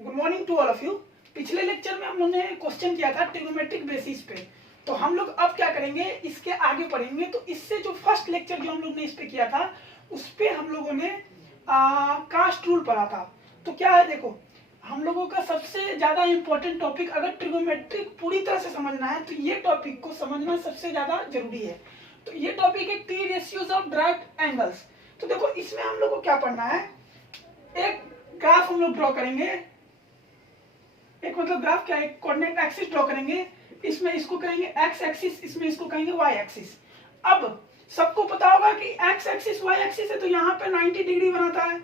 Good morning to all of you. पिछले lecture में हम लोगों ने क्वेश्चन किया था ट्रिग्नोमेट्रिक बेसिस पे, तो हम लोग अब क्या करेंगे, इसके आगे पढ़ेंगे। तो इससे जो फर्स्ट लेक्चर जो हम लोग ने इस पे किया था उस पे हम लोगों ने कास्ट रूल पढ़ा था। तो क्या है, देखो हम लोगों का सबसे ज्यादा इंपॉर्टेंट टॉपिक, अगर ट्रिग्नोमेट्रिक पूरी तरह से समझना है तो ये टॉपिक को समझना सबसे ज्यादा जरूरी है। तो ये टॉपिक है T ratios of direct angles. तो देखो इसमें हम लोग को क्या पढ़ना है, एक ग्राफ हम लोग ड्रॉ करेंगे, एक मतलब ग्राफ क्या है, कोऑर्डिनेट एक्सिस ड्रॉ करेंगे। इसमें इसको कहेंगे एक्स एक्सिस, इसमें इसको कहेंगे वाई एक्सिस। अब सबको पता होगा कि एक्स एक्सिस वाई एक्सिस है, तो यहाँ पे 90 डिग्री बनाता है।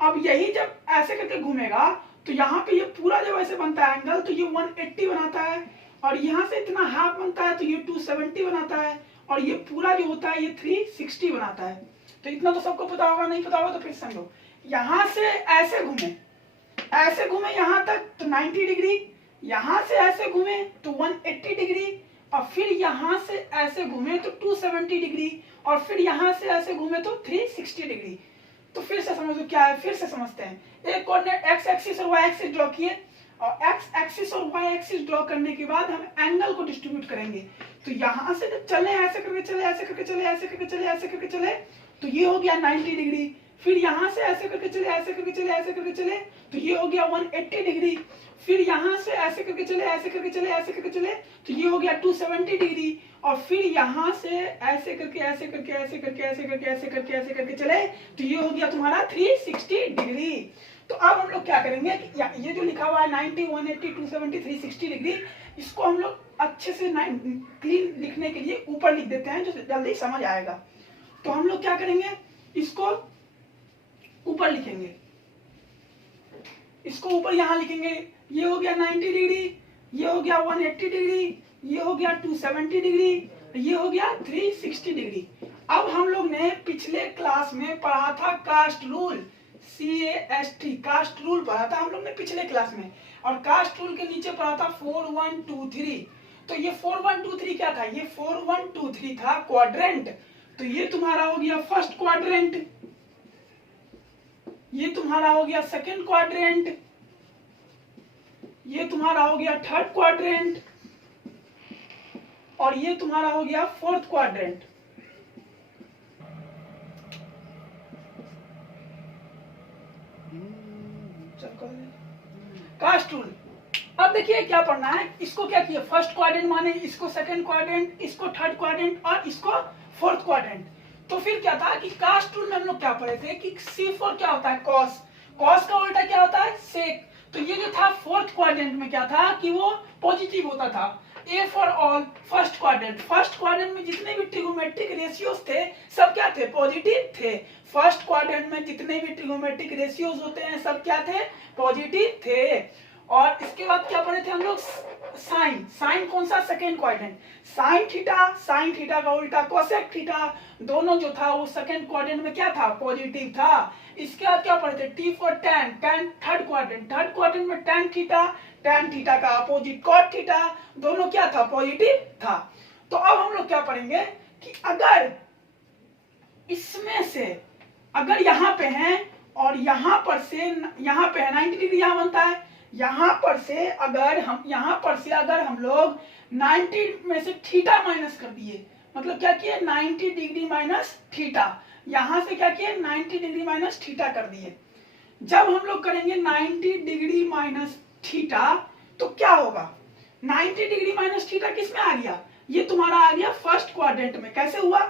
अब यही जब ऐसे करके घूमेगा तो यहाँ पे ये पूरा जब ऐसे बनता है एंगल, तो ये 180 बनाता है, और यहाँ से इतना हाफ बनता है तो ये 270 बनाता है, और ये पूरा जो होता है ये 360 बनाता है। तो इतना तो सबको पता होगा, नहीं पता होगा तो फिर समझो। यहाँ से ऐसे घूमे यहाँ तक तो 90 डिग्री, यहाँ से ऐसे घूमे तो 180 डिग्री, और फिर यहाँ से ऐसे घूमे तो 270 डिग्री, और फिर यहाँ से ऐसे घूमे तो 360 डिग्री। तो फिर से समझो क्या है, फिर से समझते हैं। एक कोऑर्डिनेट एक्स एक्सिस और वाई एक्सिस ड्रॉ किए, और एक्स एक्सिस और वाई एक्सिस ड्रॉ करने के बाद हम एंगल को डिस्ट्रीब्यूट करेंगे। तो यहाँ से जब चले, ऐसे करके चले, ऐसे करके चले, ऐसे करके चले, ऐसे करके चले, तो ये हो गया 90 डिग्री। फिर यहाँ से ऐसे करके चले, ऐसे करके चले, ऐसे करके चले, तो ये हो गया 180 डिग्री। फिर यहाँ से ऐसे करके चले, ऐसे करके चले, ऐसे करके चले, तो ये हो गया 270 डिग्री। और फिर यहाँ से ऐसे करके, ऐसे करके, ऐसे करके, ऐसे करके, ऐसे करके, ऐसे करके चले, तो ये हो गया तुम्हारा 360 डिग्री। तो अब हम लोग क्या करेंगे कि ये जो लिखा हुआ है 90, 180, 270, 360 डिग्री, इसको हम लोग अच्छे से क्लीन लिखने के लिए ऊपर लिख देते हैं, जो जल्दी समझ आएगा। तो हम लोग क्या करेंगे, इसको ऊपर लिखेंगे, इसको ऊपर यहाँ लिखेंगे। ये हो गया 90 डिग्री, ये हो गया 180 डिग्री, ये हो गया 270 डिग्री, ये हो गया 360 डिग्री। अब हम लोग ने पिछले क्लास में पढ़ा था CAST rule, CAST, CAST rule पढ़ा था हम लोग ने पिछले क्लास में, और कास्ट रूल के नीचे पढ़ा था 4 1 2 3। तो ये 4 1 2 3 क्या था, ये 4 1 2 3 था क्वाड्रेंट। तो ये तुम्हारा हो गया फर्स्ट क्वाड्रेंट, ये तुम्हारा हो गया सेकंड क्वाड्रेंट, ये तुम्हारा हो गया थर्ड क्वाड्रेंट, और ये तुम्हारा हो गया फोर्थ क्वाड्रेंट। Cast rule. अब देखिए क्या पढ़ना है, इसको क्या किया, फर्स्ट क्वाड्रेंट माने इसको सेकंड क्वाड्रेंट, इसको थर्ड क्वाड्रेंट, और इसको फोर्थ क्वाड्रेंट। तो फिर क्या था कि कास्ट रूल में हम लोग क्या पढ़े थे कि C4 क्या होता है, कॉस, कॉस का उल्टा क्या होता है, सेक। तो ये जो था फोर्थ क्वाड्रेंट में क्या था कि वो पॉजिटिव होता था। A for all, first quadrant, first quadrant में जितने भी ट्रिग्नोमेट्रिक रेशियोज थे सब क्या थे, पॉजिटिव थे। फर्स्ट क्वाड्रेंट में जितने भी ट्रिग्नोमेट्रिक रेशियोज होते हैं सब क्या थे, पॉजिटिव थे। और इसके बाद क्या पढ़े थे हम लोग, साइन, साइन कौन सा, सेकेंड क्वाड्रेंट, साइन थीटा का उल्टा कोसेक थीटा, दोनों जो था वो सेकेंड क्वाड्रेंट में क्या था, पॉजिटिव था। इसके बाद क्या पढ़े थे, T for tan, tan third quadrant, third quadrant में टैन थीटा का अपोजिट कॉट थीटा, दोनों क्या था, पॉजिटिव था। तो अब हम लोग क्या पढ़ेंगे कि अगर इसमें से, अगर यहाँ पे हैं और यहाँ पर से, यहाँ पे है 90 डिग्री यहाँ बनता है, यहाँ पर से अगर हम लोग 90 में से थीटा माइनस कर दिए, मतलब क्या किए, 90 डिग्री माइनस थीटा, यहाँ से क्या किए, 90 डिग्री माइनस थीटा कर दिए। जब हम लोग करेंगे 90 डिग्री माइनस थीटा तो क्या होगा, 90 डिग्री माइनस थीटा किस में आ गया, ये तुम्हारा आ गया फर्स्ट क्वाड्रेंट में। कैसे हुआ,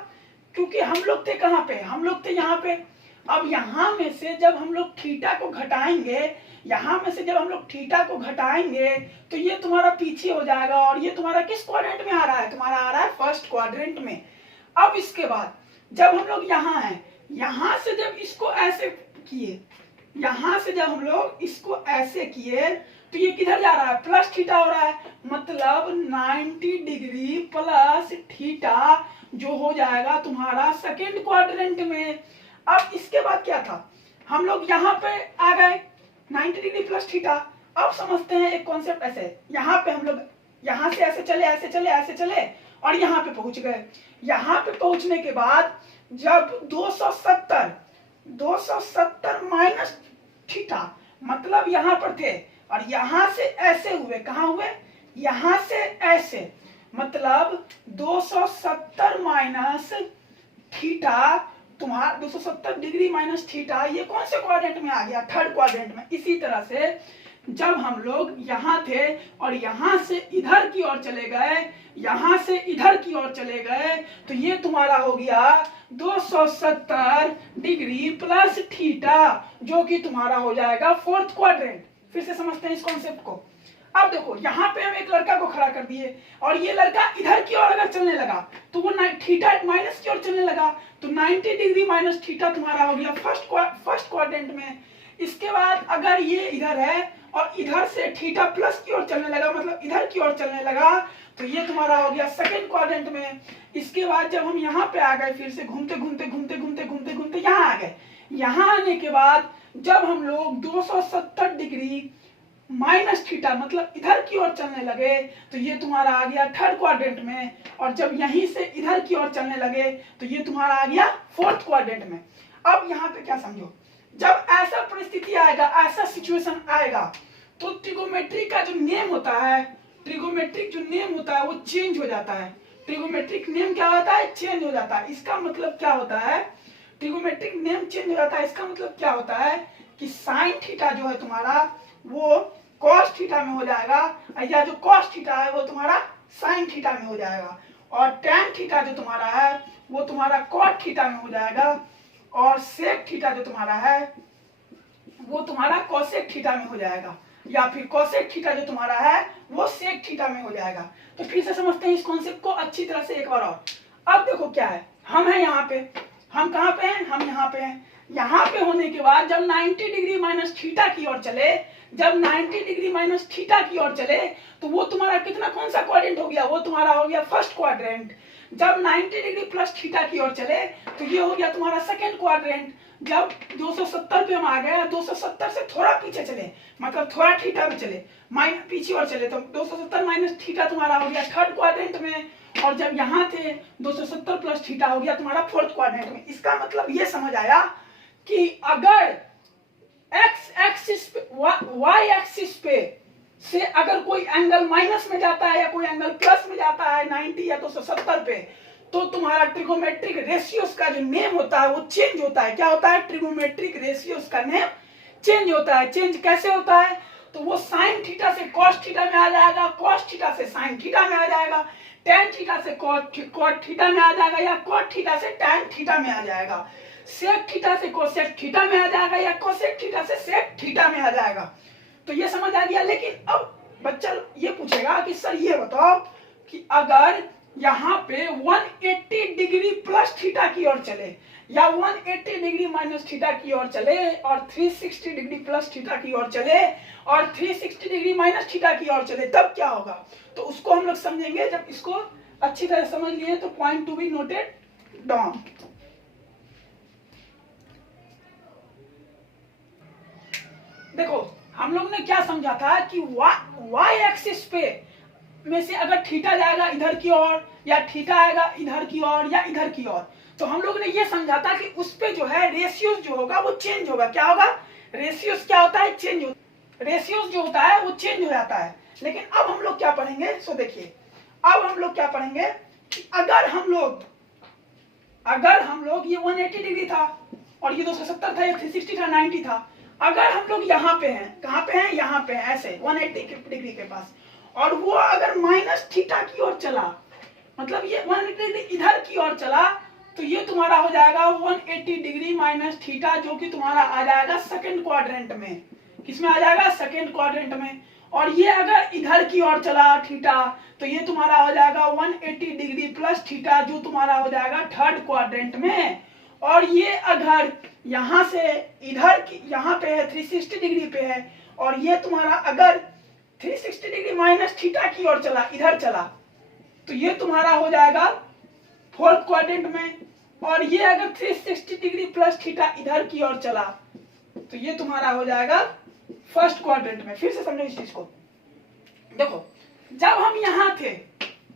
क्योंकि हम लोग थे कहाँ पे, हम लोग थे यहाँ पे। अब यहाँ में से जब हम लोग थीटा को घटाएंगे, यहाँ में से जब हम लोग थीटा को घटाएंगे तो ये तुम्हारा पीछे हो जाएगा, और ये तुम्हारा किस क्वाड्रेंट में आ रहा है, तुम्हारा आ रहा है फर्स्ट क्वाड्रेंट में। अब इसके बाद जब हम लोग यहाँ हैं, यहाँ से जब इसको ऐसे किए, यहाँ से जब हम लोग इसको ऐसे किए तो ये किधर जा रहा है, प्लस थीटा हो रहा है, मतलब 90 डिग्री प्लस थीटा जो हो जाएगा तुम्हारा सेकेंड क्वाड्रेंट में। अब इसके बाद क्या था, हम लोग यहाँ पे आ गए 90 डिग्री प्लस थीटा। अब समझते हैं एक कॉन्सेप्ट ऐसे, यहाँ पे हम लोग यहाँ से ऐसे चले, ऐसे चले, ऐसे चले, और यहाँ पे पहुंच गए। यहाँ पे पहुंचने के बाद जब 270 माइनस थीटा मतलब यहाँ पर थे और यहाँ से ऐसे हुए, कहाँ हुए, यहाँ से ऐसे, मतलब 270 माइनस थीटा, तुम्हारा 270 डिग्री माइनस थीटा, ये कौन से क्वाड्रेंट में आ गया, थर्ड क्वाड्रेंट में। इसी तरह से जब हम लोग यहाँ थे और यहाँ से इधर की ओर चले गए, यहाँ से इधर की ओर चले गए, तो ये तुम्हारा हो गया 270 डिग्री प्लस थीटा, जो कि तुम्हारा हो जाएगा फोर्थ क्वाड्रेंट। फिर से समझते हैं इस कॉन्सेप्ट को। अब देखो यहाँ पे हम एक लड़का को खड़ा कर दिए और ये लड़का इधर की ओर अगर चलने लगा तो वो थीटा माइनस की ओर चलने लगा, तो 90 डिग्री माइनस थीटा तुम्हारा हो गया फर्स्ट क्वाड्रेंट में। इसके बाद अगर ये इधर है और इधर से थीटा प्लस की ओर चलने लगा, मतलब इधर की ओर चलने लगा, तो ये तुम्हारा हो गया सेकंड क्वाड्रेंट में। इसके बाद जब हम यहाँ पे आ गए, फिर से घूमते घूमते घूमते घूमते घूमते घूमते यहाँ आ गए। यहाँ आने के बाद जब हम लोग 270 डिग्री माइनस थीटा मतलब इधर की ओर चलने लगे, तो ये तुम्हारा आ गया थर्ड क्वाड्रेंट में। और जब यहीं से इधर की ओर चलने लगे तो ये तुम्हारा आ गया फोर्थ क्वाड्रेंट में। अब यहाँ पे क्या समझो, जब ऐसा परिस्थिति आएगा, ऐसा सिचुएशन आएगा, तो ट्रिगोमेट्री का जो नेम होता है, ट्रिगोमेट्रिक जो नेम होता है वो चेंज हो जाता है। ट्रिगोमेट्रिक नेम क्या होता है, चेंज हो जाता है। इसका मतलब क्या होता है, ट्रिगोमेट्रिक नेम चेंज हो जाता है, इसका मतलब क्या होता है कि साइन थीटा जो है तुम्हारा वो कॉस थीटा में हो जाएगा, या जो कॉस थीटा है वो तुम्हारा साइन थीटा में हो जाएगा, और टैन थीटा जो तुम्हारा है वो तुम्हारा कॉट थीटा में हो जाएगा, और सेक थीटा जो तुम्हारा है वो तुम्हारा कोसेक थीटा में हो जाएगा, या फिर कोसेक थीटा जो तुम्हारा है वो सेक थीटा में हो जाएगा। तो फिर से समझते हैं इस कॉन्सेप्ट को अच्छी तरह से एक बार और। अब देखो क्या है, हम हैं यहाँ पे, हम कहाँ पे हैं, हम यहाँ पे हैं। यहाँ पे होने के बाद जब 90 डिग्री माइनस थीटा की ओर चले, जब 90 डिग्री माइनस थीटा की ओर चले, तो वो तुम्हारा कितना, कौन सा क्वाड्रेंट हो गया, वो तुम्हारा हो गया फर्स्ट क्वाड्रेंट। जब 90 डिग्री प्लस थीटा की ओर चले तो ये हो गया तुम्हारा सेकंड क्वाड्रेंट। जब 270 पे हम आ गए, 270 से थोड़ा पीछे चले, मतलब थोड़ा थीटा में चले, पीछे और चले, तो 270 माइनस थीटा तुम्हारा हो गया थर्ड क्वाड्रेंट में। और जब यहाँ थे 270 प्लस थीटा हो गया तुम्हारा फोर्थ क्वाड्रेंट में। इसका मतलब ये समझ आया कि अगर एक्स एक्सिस पे, वाई एक्सिस पे से अगर कोई एंगल माइनस में जाता है या कोई एंगल प्लस में जाता है 90 या 270 पे, तो तुम्हारा ट्रिगोमेट्रिक रेशियोस का जो नेम होता है वो चेंज होता है। क्या होता है, ट्रिगोमेट्रिक रेशियोस का नेम चेंज होता है। चेंज कैसे होता है, तो वो साइन थीटा से कॉस थीटा में आ जाएगा, कॉस थीटा से साइन थीटा में आ जाएगा, टैन थीटा से कॉट थीटा में आ जाएगा, या कॉट थीटा से टैन थीटा में आ जाएगा, सेक थीटा से कोसेक थीटा में आ जाएगा, या कोसेक थीटा से सेक थीटा में आ जाएगा। तो ये समझ आ गया। लेकिन अब बच्चा ये पूछेगा कि सर ये बताओ कि अगर यहाँ पे 180 डिग्री प्लस थीटा की ओर चले, या 180 डिग्री माइनस थीटा की ओर चले, और 360 डिग्री प्लस थीटा की ओर चले, और 360 डिग्री माइनस थीटा की ओर चले, तब क्या होगा। तो उसको हम लोग समझेंगे जब इसको अच्छी तरह समझ लिए। तो point to be noted down. देखो हम लोग ने क्या समझा था कि वाई एक्सिस पे में से अगर थीटा जाएगा इधर की ओर, या थीटा आएगा इधर की ओर, या इधर की ओर, तो हम लोग ने ये समझा था कि उस पे जो है रेशियोस जो होगा वो चेंज होगा। क्या होगा, रेशियोस क्या होता है, चेंज होता है। रेशियोस जो होता है वो चेंज हो जाता है। लेकिन अब हम लोग क्या पढ़ेंगे, सो देखिए अब हम लोग क्या पढ़ेंगे कि अगर हम लोग ये 180 डिग्री था और ये 270 था, ये 360 था, 90 था, अगर हम लोग यहाँ पे हैं, कहाँ पे हैं, यहाँ पे हैं, ऐसे 180 डिग्री के पास, और वो अगर माइनस थीटा की ओर चला, मतलब ये 180 डिग्री इधर की ओर चला, तो ये तुम्हारा हो जाएगा 180 डिग्री माइनस थीटा, जो कि तुम्हारा आ जाएगा सेकंड क्वाड्रेंट में। किसमें आ जाएगा, सेकंड क्वाड्रेंट में। और ये अगर इधर की ओर चला थीटा, तो ये तुम्हारा हो जाएगा 180 डिग्री प्लस थीटा, जो तुम्हारा हो जाएगा थर्ड क्वाड्रेंट में। और ये अगर यहाँ से इधर की, यहाँ पे है 360 डिग्री पे है, और ये तुम्हारा अगर 360 डिग्री माइनस थीटा की ओर चला, इधर चला, तो ये तुम्हारा हो जाएगा फोर्थ क्वाड्रेंट में। और ये अगर 360 डिग्री प्लस थीटा इधर की ओर चला, तो ये तुम्हारा हो जाएगा फर्स्ट क्वाड्रेंट में। फिर से समझो इस चीज को। देखो जब हम यहाँ थे,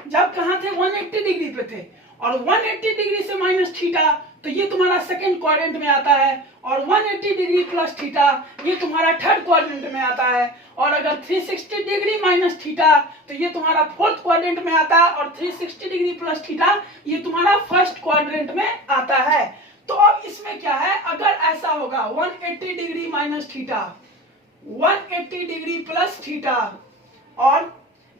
जब कहाँ थे, 180 डिग्री पे थे, और 180 डिग्री से माइनस थीटा, तो ये तुम्हारा सेकंड क्वाड्रेंट में आता है, और 180 डिग्री प्लस थीटा ये तुम्हारा थर्ड क्वाड्रेंट में आता है, और अगर 360 डिग्री माइनस थीटा तो ये तुम्हारा फोर्थ क्वाड्रेंट में आता है, और 360 डिग्री प्लस थीटा ये तुम्हारा फर्स्ट क्वाड्रेंट में आता है। तो अब इसमें क्या है, अगर ऐसा होगा 180 degree minus theta, 180 degree plus theta और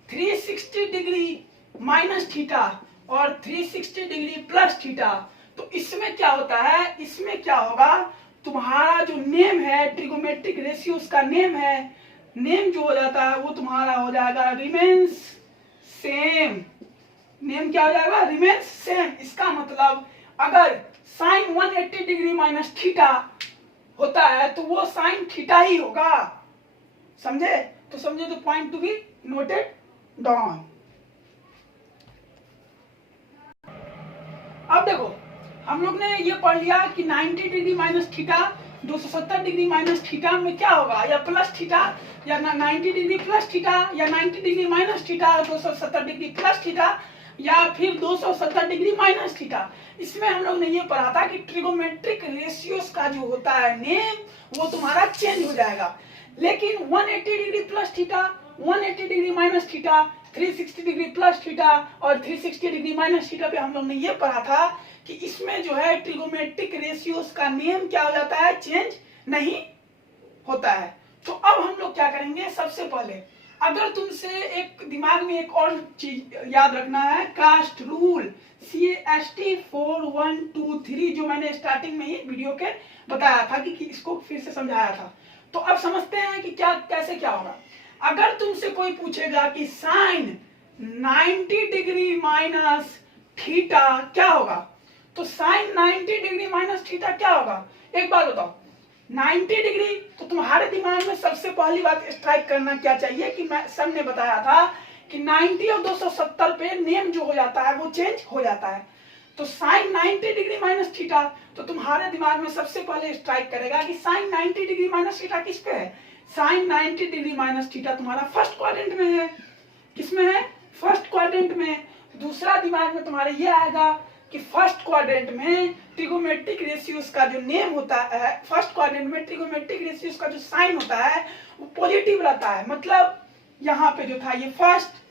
360 डिग्री माइनस थीटा और 360 डिग्री प्लस थीटा, तो इसमें क्या होता है, इसमें क्या होगा, तुम्हारा जो नेम है ट्रिगोमेट्रिक रेशियोज का नेम है, नेम जो हो जाता है वो तुम्हारा हो जाएगा रिमेन्स सेम। नेम क्या हो जाएगा, रिमेन्स सेम। इसका मतलब अगर साइन 180 डिग्री माइनस थीटा होता है तो वो साइन थीटा ही होगा। समझे? तो समझे तो point to be noted down. अब देखो हम लोग ने ये पढ़ लिया कि 90 degree minus theta 270 degree minus theta में क्या होगा, या प्लस थीटा, या 90 डिग्री प्लस थीटा, या 90 degree minus theta 270 degree plus theta, या फिर 270 डिग्री माइनस थीटा। इसमें हम लोग ने ये पढ़ा था कि ट्रिगोमेट्रिक रेशियोज का जो होता है नेम वो तुम्हारा चेंज हो जाएगा। लेकिन 180 degree plus theta, 180 degree minus theta, 360 degree plus theta और 360 डिग्री माइनस थीटा पे हम लोग ने ये पढ़ा था कि इसमें जो है ट्रिगोमेट्रिक रेशियोज का नेम क्या हो जाता है, चेंज नहीं होता है। तो अब हम लोग क्या करेंगे, सबसे पहले अगर तुमसे एक दिमाग में एक और चीज याद रखना है, कास्ट रूल CAST 4123 जो मैंने स्टार्टिंग में ही वीडियो के बताया था कि इसको फिर से समझाया था। तो अब समझते हैं कि क्या कैसे क्या होगा। अगर तुमसे कोई पूछेगा कि साइन 90 डिग्री माइनस थीटा क्या होगा, तो साइन 90 डिग्री माइनस थीटा क्या होगा, एक बात बताओ। 90 डिग्री तो तुम्हारे दिमाग में सबसे पहली बात स्ट्राइक करना क्या चाहिए कि मैं सर ने बताया था कि 90 और 270 पे नेम जो हो जाता है वो चेंज हो जाता है। तो साइन 90 डिग्री माइनस थीटा तो तुम्हारे दिमाग में सबसे पहले स्ट्राइक करेगा कि साइन 90 डिग्री माइनस थीटा किस पे है, साइन 90 डिग्री माइनस थीटा तुम्हारा फर्स्ट क्वाड्रेंट में है। किसमें है, फर्स्ट क्वाड्रेंट में। दूसरा दिमाग में तुम्हारे ये आएगा कि फर्स्ट क्वाड्रेंट में ट्रिगोमेट्रिक रेशियोज का जो नेम होता है, फर्स्ट क्वाड्रेंट में ट्रिगोमेट्रिक रेशियोज का जो साइन होता है वो पॉजिटिव रहता है। मतलब यहाँ पे जो था ये फर्स्ट,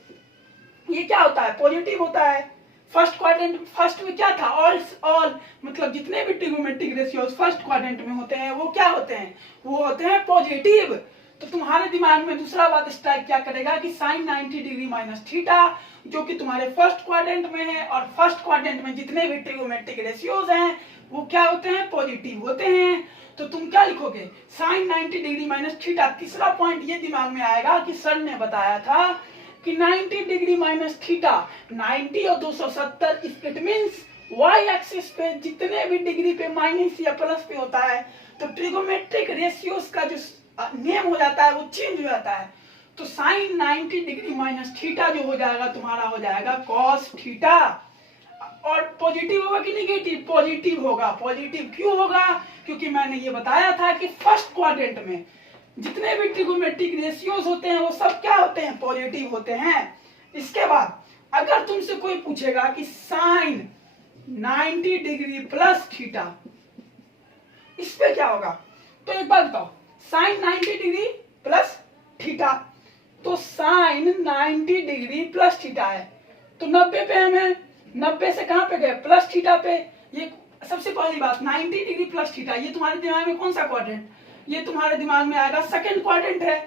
ये क्या होता है, पॉजिटिव होता है। फर्स्ट क्वाड्रेंट, फर्स्ट में क्या था, ऑल मतलब जितने भी ट्रिगोमेट्रिक रेशियोज फर्स्ट क्वाड्रेंट में होते हैं वो क्या होते हैं, वो होते हैं पॉजिटिव। तो तुम्हारे दिमाग में दूसरा बात स्ट्राइक क्या करेगा कि साइन 90 डिग्री माइनस थीटा जो कि तुम्हारे फर्स्ट क्वाड्रेंट में है, और फर्स्ट क्वाड्रेंट में जितने भी ट्रिगोमेट्रिक रेशियोज हैं वो क्या होते हैं, पॉजिटिव होते हैं। तो तुम क्या लिखोगे, साइन 90 डिग्री माइनस थीटा। तीसरा पॉइंट ये दिमाग में आएगा कि सर ने बताया था कि 90 डिग्री माइनस थीटा 90 और 270, इट मींस वाई एक्सिस पे जितने भी डिग्री पे माइनस या प्लस पे होता है तो ट्रिगोमेट्रिक रेशियोज का जो नेम हो जाता है वो चेंज हो जाता है। तो साइन 90 डिग्री माइनस थीटा जो हो जाएगा तुम्हारा हो जाएगा कॉस थीटा। और पॉजिटिव होगा कि निगेटिव, पॉजिटिव होगा। पॉजिटिव क्यों होगा, क्योंकि मैंने ये बताया था कि फर्स्ट क्वाड्रेंट में जितने भी ट्रिगोमेट्रिक रेशियोज होते हैं वो सब क्या होते हैं, पॉजिटिव होते हैं। इसके बाद अगर तुमसे कोई पूछेगा कि साइन 90 डिग्री प्लस थीटा इस पे क्या होगा, तो एक बात बताओ, साइन 90 डिग्री प्लस थीटा, तो साइन 90 डिग्री प्लस थीटा है तो 90 पे हम है, 90 से कहां पे गए, प्लस थीटा पे। ये सबसे पहली बात 90 डिग्री प्लस थीटा, ये तुम्हारे दिमाग में कौन सा क्वाड्रेंट, ये तुम्हारे दिमाग में आएगा सेकंड क्वाड्रेंट है।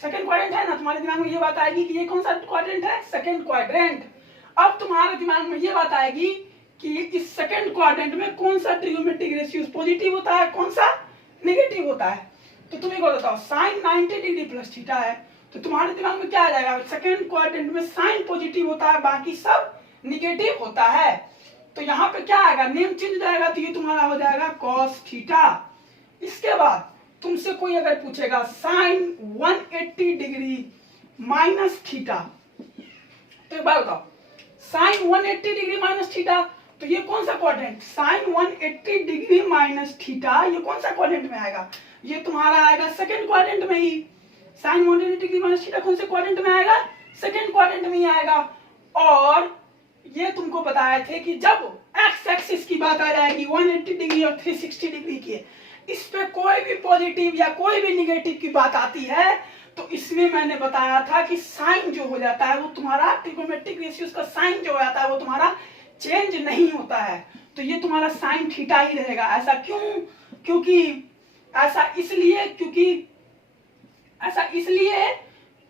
सेकंड क्वाड्रेंट है ना, तुम्हारे दिमाग में ये बात आएगी कि ये कौन सा क्वाड्रेंट है, सेकंड क्वाड्रेंट। अब तुम्हारे दिमाग में ये बात आएगी कि इस सेकंड क्वाड्रेंट में कौन सा ट्रिगोमेट्रिक रेशियो पॉजिटिव होता है, कौन सा नेगेटिव होता है। तो तुम्हें को बताओ, साइन 90 डिग्री प्लस थीटा है तो तुम्हारे दिमाग में क्या आ जाएगा, सेकंड क्वाड्रेंट में साइन पॉजिटिव होता है, बाकी सब नेगेटिव होता है। तो यहाँ पे क्या आएगा, नेम चेंज हो जाएगा, तो ये तुम्हारा हो जाएगा कॉस थीटा। इसके बाद तुमसे कोई अगर पूछेगा साइन 180 डिग्री माइनस थीटा, तो एक बार बताओ, साइन 180 डिग्री माइनस थीटा तो ये कौन सा quadrant, sine 180 degree minus theta ये कौन सा क्वाड्रेंट में आएगा, ये तुम्हारा आएगा सेकंड क्वाड्रेंट में ही। साइन 180 डिग्री माइनस थीटा कौन से क्वाड्रेंट में आएगा, सेकंड क्वाड्रेंट में ही आएगा। और ये तुमको बताए थे कि जब एक्स एक्सिस की बात आ जाएगी 180 डिग्री और 360 डिग्री की, इस पे कोई भी पॉजिटिव या कोई भी निगेटिव की बात आती है तो इसमें मैंने बताया था कि साइन जो हो जाता है वो तुम्हारा ट्रिगोनोमेट्रिक रेशियोज का साइन जो हो जाता है वो तुम्हारा चेंज नहीं होता है। तो ये तुम्हारा साइन थीटा ही रहेगा। ऐसा क्यों?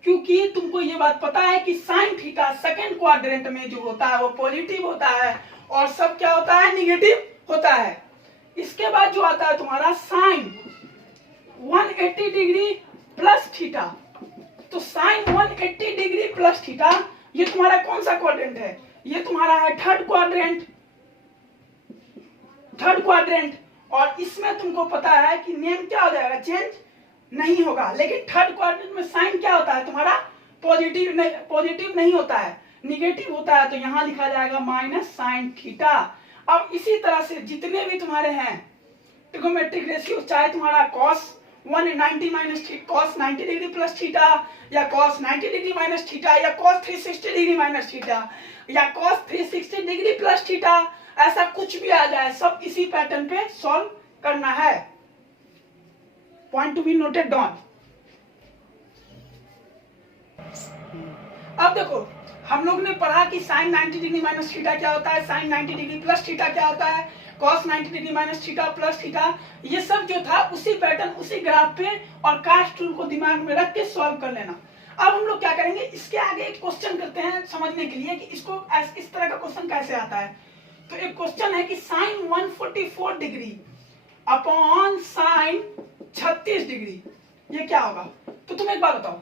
क्योंकि तुमको ये बात पता है कि साइन थीटा सेकंड क्वाड्रेंट में जो होता है वो पॉजिटिव होता है और सब क्या होता है? निगेटिव होता है। इसके बाद जो आता है तुम्हारा साइन 180 डिग्री प्लस थीटा। तो साइन 180 डिग्री प्लस थीटा ये तुम्हारा कौन सा क्वाड्रेंट है? ये तुम्हारा है थर्ड क्वाड्रेंट। और इसमें तुमको पता है कि नेम क्या हो जाएगा? चेंज नहीं होगा। लेकिन थर्ड क्वाड्रेंट में साइन क्या होता है तुम्हारा? पॉजिटिव नहीं होता है, निगेटिव होता है। तो यहां लिखा जाएगा माइनस साइन थीटा। अब इसी तरह से जितने भी तुम्हारे हैं ट्रिगोनोमेट्रिक रेशियो, चाहे तुम्हारा cos 190 minus cos 90 degree plus theta या cos 90 डिग्री माइनस थीटा या cos 360 डिग्री माइनस थीटा या cos 360 डिग्री प्लस थीटा, ऐसा कुछ भी आ जाए सब इसी पैटर्न पे सॉल्व करना है। Point to be noted down. अब देखो हम लोग ने पढ़ा कि साइन 90 डिग्री माइनस थीटा क्या होता है, साइन 90 डिग्री प्लस थीटा क्या होता है, cos 90 degree minus theta plus theta, ये सब जो था उसी पैटर्न उसी ग्राफ पे और कास्ट टूल को दिमाग में रख के सॉल्व कर लेना। अब हम लोग क्या करेंगे, इसके आगे एक क्वेश्चन करते हैं समझने के लिए कि इसको इस तरह का क्वेश्चन कैसे आता है। तो एक क्वेश्चन है कि sine 144 degree upon sine 36 degree ये क्या होगा। तो तुम एक बात बताओ,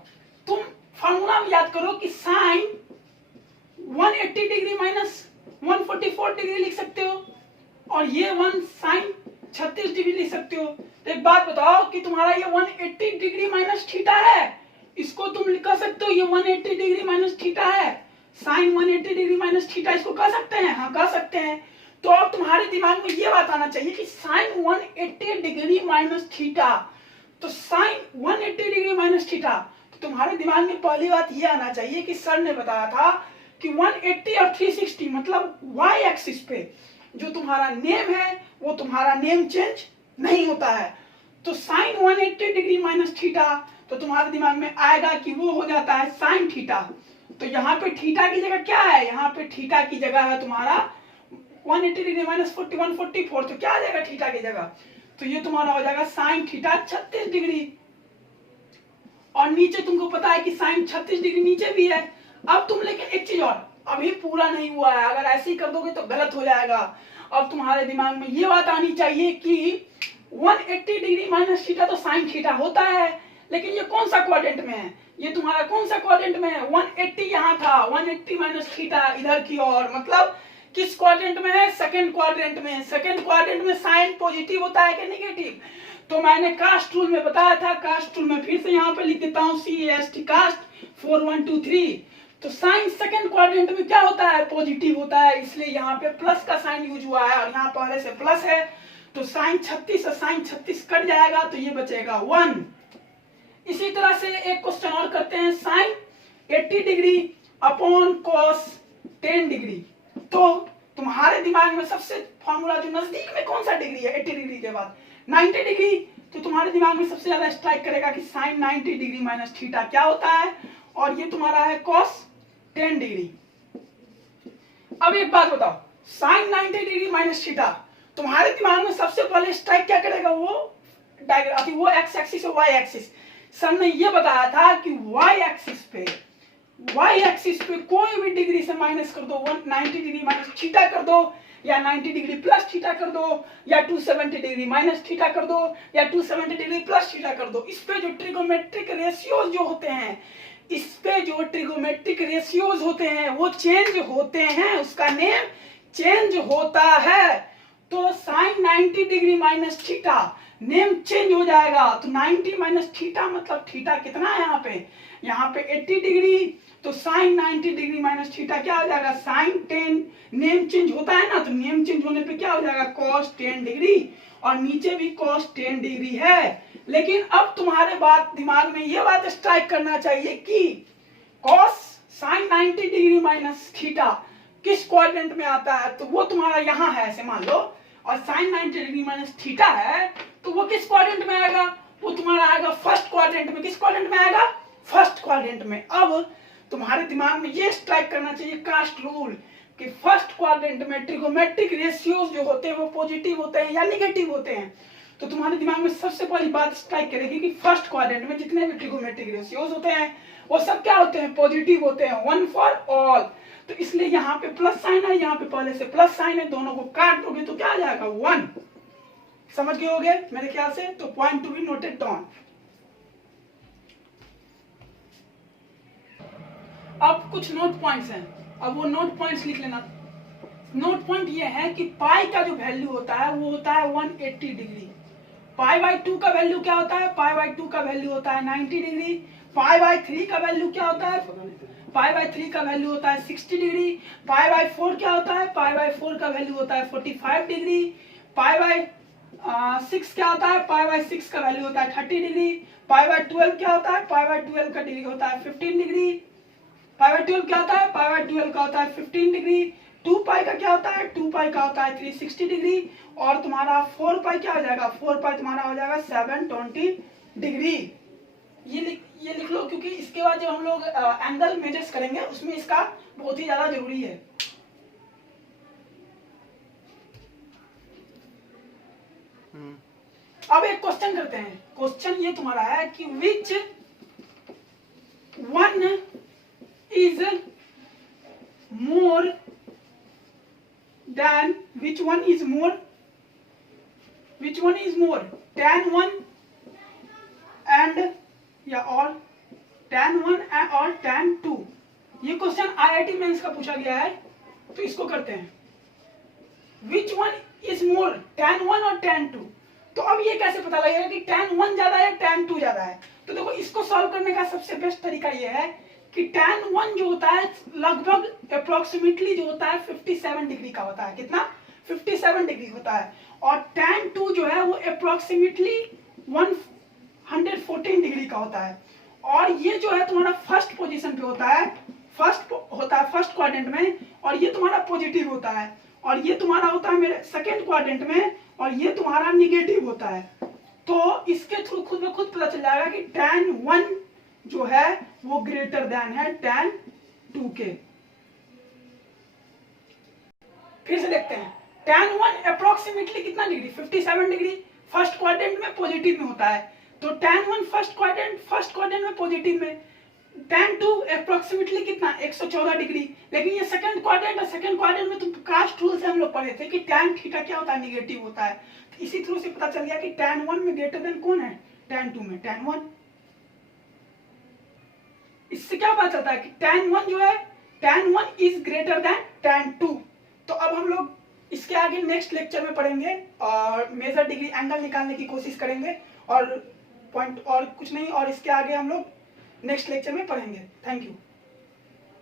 तुम फॉर्मूला में याद करो कि साइन 180 डिग्री माइनस 144 डिग्री लिख सकते हो और ये वन साइन 36 डिग्री लिख सकते हो। तो एक बात बताओ कि तुम्हारा ये 180 डिग्री माइनस थीटा है, इसको तुम लिख सकते हो ये 180 डिग्री माइनस थीटा है, साइन 180 डिग्री माइनस थीटा इसको कह सकते हैं? हाँ कह सकते हैं। तो अब तुम्हारे दिमाग में ये बात आना चाहिए कि साइन 180 डिग्री माइनस थीटा, तो साइन 180 डिग्री माइनस थीटा, तो तुम्हारे दिमाग में पहली बात ये आना चाहिए कि सर ने बताया था कि 180 और 360 मतलब वाई एक्सिस पे जो तुम्हारा नेम है वो तुम्हारा नेम चेंज नहीं होता है। तो साइन 180 डिग्री माइनस थीटा तो तुम्हारे दिमाग में आएगा कि वो हो जाता है साइन थीटा। तो यहाँ पे थीटा की जगह क्या है? यहाँ पे थीटा की जगह है तुम्हारा 180 डिग्री माइनस 144, तो क्या आ जाएगा थीटा की जगह? तो ये तुम्हारा हो जाएगा साइन थीटा 36 डिग्री। और नीचे तुमको पता है कि साइन 36 डिग्री नीचे भी है। अब तुम लेकिन एक चीज और, अभी पूरा नहीं हुआ है, अगर ऐसे ही कर दोगे तो गलत हो जाएगा। अब तुम्हारे दिमाग में ये बात आनी चाहिए कि 180 डिग्री माइनस थीटा तो साइन थीटा होता है, लेकिन ये कौन सा क्वाड्रेंट में है? ये तुम्हारा कौन सा क्वाड्रेंट में है? 180 यहाँ था, 180 माइनस थीटा इधर की ओर, मतलब किस क्वाड्रेंट में है? सेकंड क्वाड्रेंट में। सेकंड क्वाड्रेंट में साइन पॉजिटिव होता है कि नेगेटिव? तो मैंने कास्ट रूल में बताया था, कास्ट रूल में फिर से यहाँ पे लिख देता हूँ CAST कास्ट 4123। तो साइन सेकंड क्वाड्रेंट में क्या होता है? पॉजिटिव होता है, इसलिए यहाँ पे प्लस का साइन यूज हुआ है और यहाँ पहले से प्लस है। तो साइन 36 से साइन 36 कट जाएगा तो ये बचेगा 1। इसी तरह से एक क्वेश्चन और करते हैं, sine 80 degree upon cos 10 degree. तो तुम्हारे दिमाग में सबसे फॉर्मूला जो नजदीक में कौन सा डिग्री है 80 डिग्री के बाद? 90 डिग्री। तो तुम्हारे दिमाग में सबसे ज्यादा स्ट्राइक करेगा कि साइन 90 डिग्री माइनस थीटा क्या होता है, और ये तुम्हारा है कॉस 10 डिग्री। अब एक बात बताओ, साइन 90 डिग्री माइनस थीटा तुम्हारे दिमाग में सबसे पहले स्ट्राइक क्या करेगा? वो डायग्राम, वो एक्स एक्सिस और वाई एक्सिस। सर ने ये बताया था कि वाई एक्सिस पे कोई भी डिग्री से माइनस कर दो, 190 डिग्री माइनस थीटा कर दो या 90 डिग्री प्लस थीटा कर दो या 270 डिग्री माइनस थीटा कर दो या 270 डिग्री प्लस थीटा कर दो। इस पे जो ट्रिगोमेट्रिक रेशियोज जो होते हैं, इस पे जो ट्रिगोमेट्रिक रेशियोज होते हैं वो चेंज होते हैं, उसका नेम चेंज होता है। तो sine 90 degree minus theta name change हो जाएगा। तो 90 माइनस थीटा मतलब थीटा कितना है यहाँ पे 80 डिग्री। तो साइन 90 डिग्री माइनस थीटा क्या हो जाएगा? साइन 10। नेम चेंज होता है ना, तो नेम चेंज होने पे क्या हो जाएगा? Cos 10 degree. और नीचे भी कॉस 10 डिग्री है। लेकिन अब तुम्हारे बात दिमाग में ये बात स्ट्राइक करना चाहिए कि cos sine 90 degree minus theta किस क्वाड्रेंट में आता है, तो वो तुम्हारा यहाँ है ऐसे मान लो, और साइन 90 डिग्री माइनस थीटा है, तो वो किस क्वाड्रेंट में आएगा, वो तुम्हारा आएगा फर्स्ट क्वाड्रेंट में। किस क्वाड्रेंट में आएगा, फर्स्ट क्वाड्रेंट में। अब तुम्हारे दिमाग में ये स्ट्राइक करना चाहिए कास्ट रूल कि फर्स्ट क्वाड्रेंट में ट्रिगोमेट्रिक रेशियोज जो होते हैं वो पॉजिटिव होते हैं या निगेटिव होते हैं। तो तुम्हारे दिमाग में सबसे पहली बात स्ट्राइक करेगी कि फर्स्ट क्वाड्रेंट में जितने भी ट्रिगोमेट्रिक रेशियोज होते हैं वो सब क्या होते हैं, पॉजिटिव होते हैं, वन फॉर ऑल। तो इसलिए यहाँ पे प्लस साइन है, यहाँ पे पहले से प्लस साइन है, दोनों को काट दोगे तो क्या आ जाएगा, 1। समझ गए होगे मेरे ख्याल से। तो point to be noted down. अब कुछ नोट पॉइंट्स हैं, अब वो नोट पॉइंट्स लिख लेना। नोट पॉइंट ये है कि पाई का जो वैल्यू होता है वो होता है 180 डिग्री। पाई बाई 2 का वैल्यू क्या होता है, पाई बाई 2 का वैल्यू होता है 90 डिग्री। पाई बाई 3 का वैल्यू क्या होता है, पाई बाई 3 का वैल्यू होता है 60 डिग्री। पाई बाई 4 क्या होता है, पाई बाई 4 का वैल्यू होता है 45 डिग्री। पाई बाई 6 क्या होता है, पाई बाई 6 का वैल्यू होता है 30 डिग्री। पाई बाई 12 क्या होता है, पाई बाई 12 का डिग्री होता है 15 डिग्री। पाई बाई 12 क्या होता है, पाई बाई 12 का होता है 15 डिग्री। 2 पाई का क्या होता है, 2 पाई का होता है 360 डिग्री। और तुम्हारा 4 पाई क्या हो जाएगा, 4 पाई तुम्हारा हो जाएगा 720 डिग्री। ये लिख लो, क्योंकि इसके बाद जब हम लोग एंगल मेजर्स करेंगे उसमें इसका बहुत ही ज्यादा जरूरी है। अब एक क्वेश्चन करते हैं। क्वेश्चन ये तुम्हारा है कि which one is more than, which one is more tan 1 and या और tan 1 और tan 2। ये क्वेश्चन IIT मेंस का पूछा गया है, तो इसको करते हैं। which one is more tan 1 और tan 2। तो अब ये कैसे पता लगेगा कि tan 1 ज्यादा है tan 2 ज्यादा है। तो देखो इसको सॉल्व करने का सबसे बेस्ट तरीका ये है कि tan 1 जो होता है लगभग अप्रोक्सीमेटली जो होता है 57 डिग्री का होता है। कितना, 57 डिग्री होता है। और tan 2 जो है वो अप्रोक्सीमेटली 114 डिग्री का होता है। और ये जो है तुम्हारा फर्स्ट पोजीशन पे होता है, फर्स्ट क्वाड्रेंट में, और ये तुम्हारा पॉजिटिव होता है। और ये तुम्हारा होता है मेरे सेकेंड क्वाड्रेंट में, और ये तुम्हारा निगेटिव होता है। तो इसके थ्रू खुद में खुद पता चल जाएगा कि tan 1 जो है वो ग्रेटर देन है tan 2 के। फिर से देखते हैं। tan 1 अप्रोक्सीमेटली कितना डिग्री, 57 डिग्री फर्स्ट क्वाड्रेंट में पॉजिटिव में होता है। तो tan 1 फर्स्ट क्वाड्रेंट में पॉजिटिव में। tan 2 अप्रोक्सीमेटली कितना, 114 डिग्री। लेकिन ये सेकंड क्वाड्रेंट में तुम कास्ट रूल से हम लोग पढ़े थे कि tan थीटा क्या होता है, निगेटिव होता है। तो इसी थ्रू से पता चल गया कि tan 1 में ग्रेटर देन कौन है, tan 2 में tan 1। इससे क्या पता चलता है कि tan 1 जो है, tan 1 is greater than tan 2। तो अब हम लोग इसके आगे नेक्स्ट लेक्चर में पढ़ेंगे और मेजर डिग्री एंगल निकालने की कोशिश करेंगे, और पॉइंट और कुछ नहीं, और इसके आगे हम लोग नेक्स्ट लेक्चर में पढ़ेंगे। Thank you.